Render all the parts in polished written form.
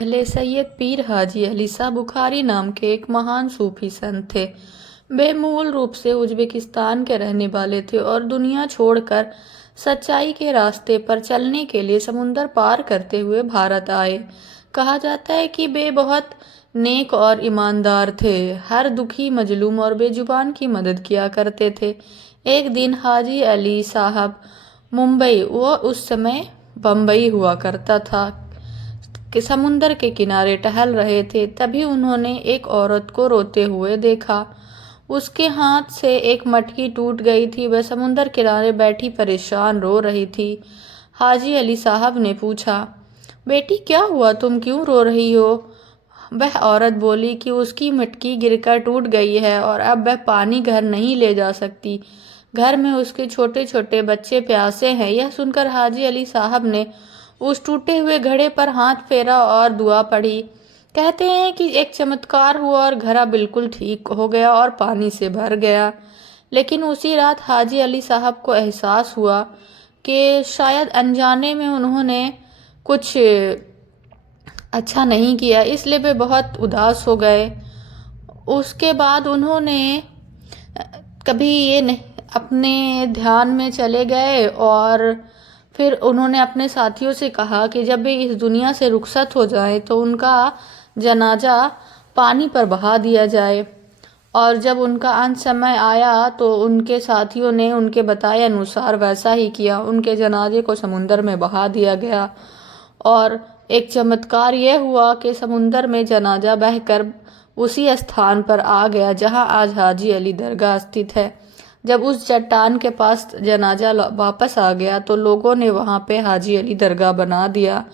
पहले सैयद पीर हाजी अली शाह बुखारी नाम के एक महान सूफी संत थे। वे मूल रूप से उज़्बेकिस्तान के रहने वाले थे और दुनिया छोड़कर सच्चाई के रास्ते पर चलने के लिए समुंदर पार करते हुए भारत आए। कहा जाता है कि वे बहुत नेक और ईमानदार थे, हर दुखी, मजलूम और बेजुबान की मदद किया करते थे। एक दिन हाजी अली साहब मुंबई, वो उस समय बम्बई हुआ करता था, कि समुंदर के किनारे टहल रहे थे। तभी उन्होंने एक औरत को रोते हुए देखा। उसके हाथ से एक मटकी टूट गई थी। वह समुंदर किनारे बैठी परेशान रो रही थी। हाजी अली साहब ने पूछा, बेटी क्या हुआ, तुम क्यों रो रही हो? वह औरत बोली कि उसकी मटकी गिरकर टूट गई है और अब वह पानी घर नहीं ले जा सकती। घर में उसके छोटे छोटे बच्चे प्यासे हैं। यह सुनकर हाजी अली साहब ने उस टूटे हुए घड़े पर हाथ फेरा और दुआ पढ़ी। कहते हैं कि एक चमत्कार हुआ और घड़ा बिल्कुल ठीक हो गया और पानी से भर गया। लेकिन उसी रात हाजी अली साहब को एहसास हुआ कि शायद अनजाने में उन्होंने कुछ अच्छा नहीं किया, इसलिए वे बहुत उदास हो गए। उसके बाद उन्होंने कभी ये नहीं, अपने ध्यान में चले गए और फिर उन्होंने अपने साथियों से कहा कि जब वे इस दुनिया से रुखसत हो जाए तो उनका जनाजा पानी पर बहा दिया जाए। और जब उनका अंत समय आया तो उनके साथियों ने उनके बताए अनुसार वैसा ही किया। उनके जनाजे को समुंदर में बहा दिया गया और एक चमत्कार यह हुआ कि समुंदर में जनाजा बहकर उसी स्थान पर आ गया जहां आज हाजी अली दरगाह स्थित है। जब उस चट्टान के पास जनाजा वापस आ गया तो लोगों ने वहां पे हाजी अली दरगाह बना दिया।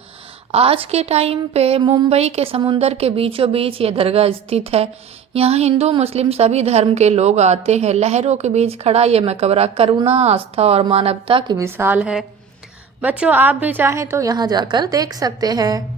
आज के टाइम पे मुंबई के समुंदर के बीचों बीच ये दरगाह स्थित है। यहाँ हिंदू मुस्लिम सभी धर्म के लोग आते हैं। लहरों के बीच खड़ा ये मकबरा करुणा, आस्था और मानवता की मिसाल है। बच्चों, आप भी चाहें तो यहाँ जाकर देख सकते हैं।